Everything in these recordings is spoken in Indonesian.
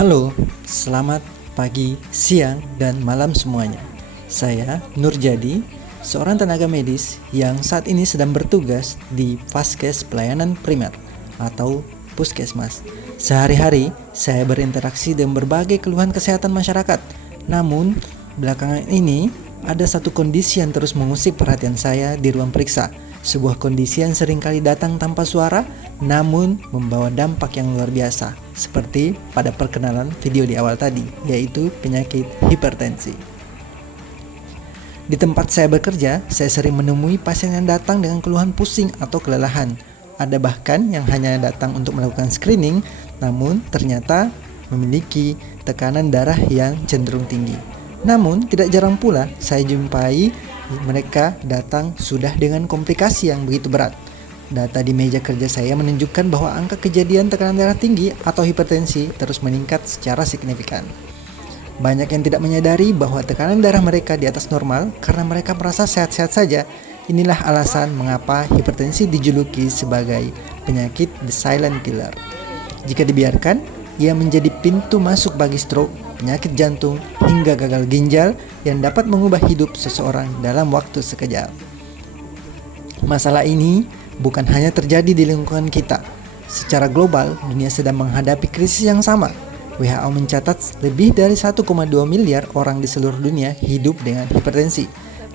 Halo, selamat pagi, siang, dan malam semuanya. Saya Nurjadi, seorang tenaga medis yang saat ini sedang bertugas di Vaskes Pelayanan Primer atau Puskesmas. Sehari-hari saya berinteraksi dengan berbagai keluhan kesehatan masyarakat. Namun, belakangan ini ada satu kondisi yang terus mengusik perhatian saya di ruang periksa. Sebuah kondisi yang seringkali datang tanpa suara, namun membawa dampak yang luar biasa, seperti pada perkenalan video di awal tadi, yaitu penyakit hipertensi. Di tempat saya bekerja, saya sering menemui pasien yang datang dengan keluhan pusing atau kelelahan. Ada bahkan yang hanya datang untuk melakukan screening, namun ternyata memiliki tekanan darah yang cenderung tinggi. Namun, tidak jarang pula saya jumpai mereka datang sudah dengan komplikasi yang begitu berat. Data di meja kerja saya menunjukkan bahwa angka kejadian tekanan darah tinggi atau hipertensi terus meningkat secara signifikan. Banyak yang tidak menyadari bahwa tekanan darah mereka di atas normal karena mereka merasa sehat-sehat saja. Inilah alasan mengapa hipertensi dijuluki sebagai penyakit the silent killer. Jika dibiarkan, ia menjadi pintu masuk bagi stroke, penyakit jantung, hingga gagal ginjal yang dapat mengubah hidup seseorang dalam waktu sekejap. Masalah ini bukan hanya terjadi di lingkungan kita. Secara global, dunia sedang menghadapi krisis yang sama. WHO mencatat lebih dari 1,2 miliar orang di seluruh dunia hidup dengan hipertensi.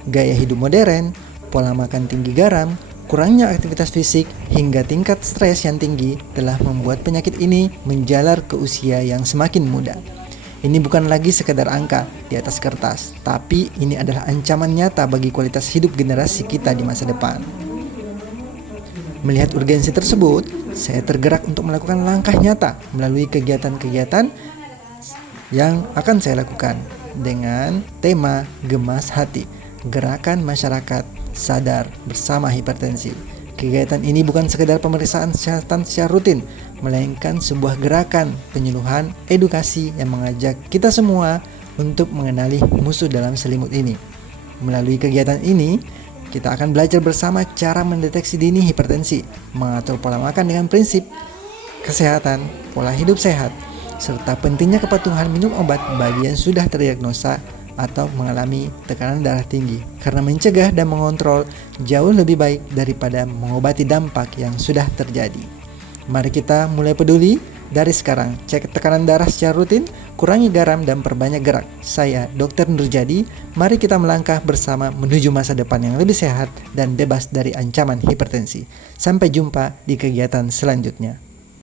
Gaya hidup modern, pola makan tinggi garam, kurangnya aktivitas fisik, hingga tingkat stres yang tinggi telah membuat penyakit ini menjalar ke usia yang semakin muda. Ini bukan lagi sekedar angka di atas kertas, tapi ini adalah ancaman nyata bagi kualitas hidup generasi kita di masa depan. Melihat urgensi tersebut, saya tergerak untuk melakukan langkah nyata melalui kegiatan-kegiatan yang akan saya lakukan dengan tema Gemas Hati, Gerakan Masyarakat Sadar Bersama Hipertensi. Kegiatan ini bukan sekedar pemeriksaan kesehatan secara rutin, melainkan sebuah gerakan penyuluhan edukasi yang mengajak kita semua untuk mengenali musuh dalam selimut ini. Melalui kegiatan ini, kita akan belajar bersama cara mendeteksi dini hipertensi, mengatur pola makan dengan prinsip kesehatan, pola hidup sehat, serta pentingnya kepatuhan minum obat bagi yang sudah terdiagnosa atau mengalami tekanan darah tinggi, karena mencegah dan mengontrol jauh lebih baik daripada mengobati dampak yang sudah terjadi. Mari kita mulai peduli dari sekarang. Cek tekanan darah secara rutin, kurangi garam, dan perbanyak gerak. Saya Dr. Nurjadi. Mari kita melangkah bersama menuju masa depan yang lebih sehat dan bebas dari ancaman hipertensi. Sampai jumpa di kegiatan selanjutnya.